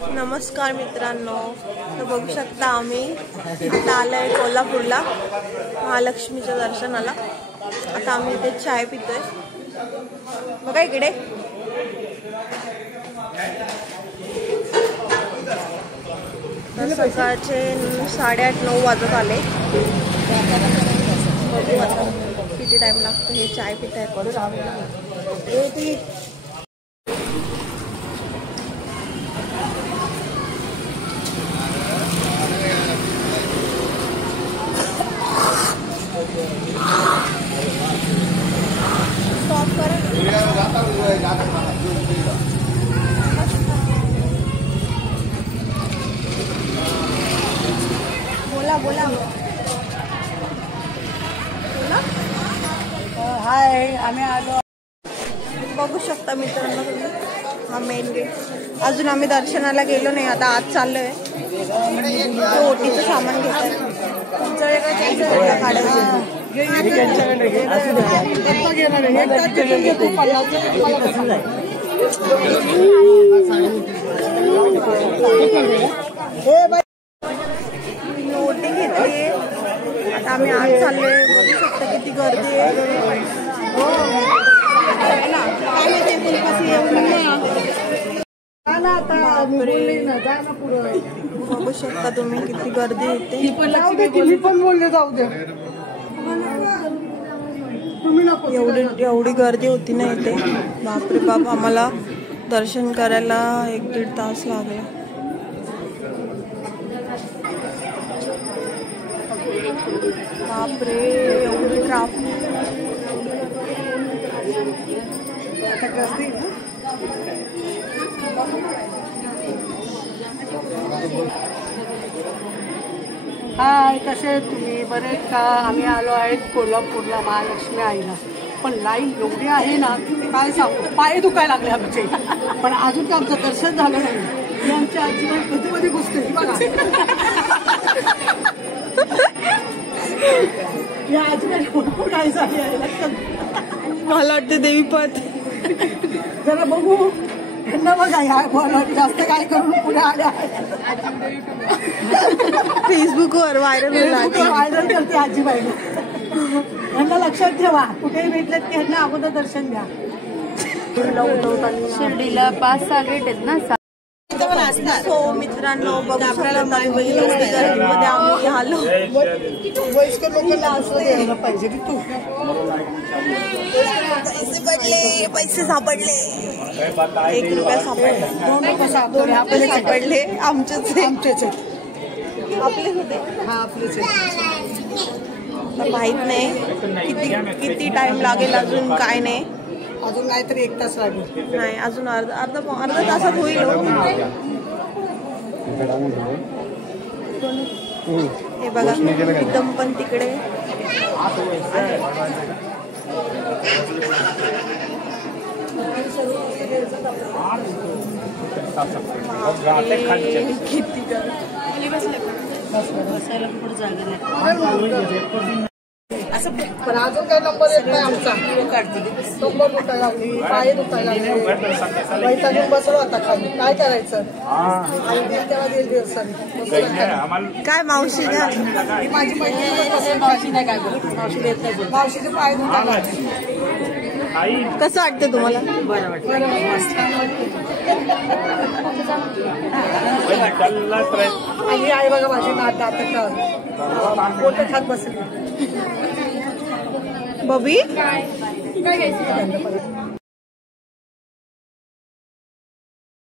नमस्कार मित्रांनो, तर बघू शकता आम्ही आता आलोय कोल्हापूरला महालक्ष्मीच्या दर्शनाला। आता आम्ही इथे चाय पितोय, बघा इकडे। सकाळचे 8:30-9 वाजत आले। बघू आता किती टाइम लागतो हे चाय पिताय। बोला बोला हाय, आम्ही आलो। बघू शकता मित्रांनो तुम्ही, हा मेन गेट। अजून आम्ही दर्शनाला गेलो नाही, आता आज चाललोय। ओटीचं सामान घेत आहे। ओटी घेतली, आता आम्ही आज चाललोय। बघू शकता किती गर्दी आहे। बघू शकता तुम्ही किती गर्दी होते। मी पण बोलले जाऊ दे, एवढी गर्दी होती ना इथे, बापरे बाप। आम्हाला दर्शन करायला 1-1.5 तास लागला। बापरे, एवढी ट्रॅफिक। हाय, कसे तुम्ही? बरे का? आम्ही आलो आहे कोल्हापूरला महालक्ष्मी आईला। पण लाईन एवढी आहे ना, काय सांगतो, पाय दुखायला लागले आमचे। पण अजून काय आमचं दर्शन झालं नाही। ही आमची आजीबाई कधी मध्ये घुसते या आजीबाई भरपूर काय झाली आहे लक्षात। मला वाटते देवीपत जरा बघू यांना, बघा या जास्त काय करून पुढे आल्या। फेसबुकवर व्हायरल करते आजीबाई। यांना लक्षात ठेवा, कुठेही भेटलं की यांना अगोदर दर्शन द्या। शिर्डीला 5-6 गेट आहेत ना। सो मित्रांनो, बघू आपल्याला गर्दीमध्ये आम्ही आलो। वयस्कर लोकांना असं द्यायला पाहिजे की तू पैसे सापडले। 1 रुपया सापडला, 2 रुपये सापडले। आमचेच आपले होते। हा, आपलेच माहित नाही किती टाइम लागेल, अजून काय नाही। अजून नाही तरी 1 तास लागेल। नाही, अजून अर्धा तासात होईल। हे बघा, एकदम पण तिकडे किती बसायला पुढे जागा नाही। पण अजून काही नंबर येत नाही आमचा। नंबर दुखायला लागली, पाय दुखायला लागले, वैतागून बसलो आता खाली। काय करायचं? तेव्हा दिवसांनी काय मावशी द्या, माझी मैत्रीण मावशी नाही, काय बोलतो मावशी देत नाही, मावशीचे पाय दुखायला लागले। कसं वाटतं तुम्हाला? बरं वाटतं, आणि आई बघा माझी नात पोट खात बसली। बबी काय घ्यायचं?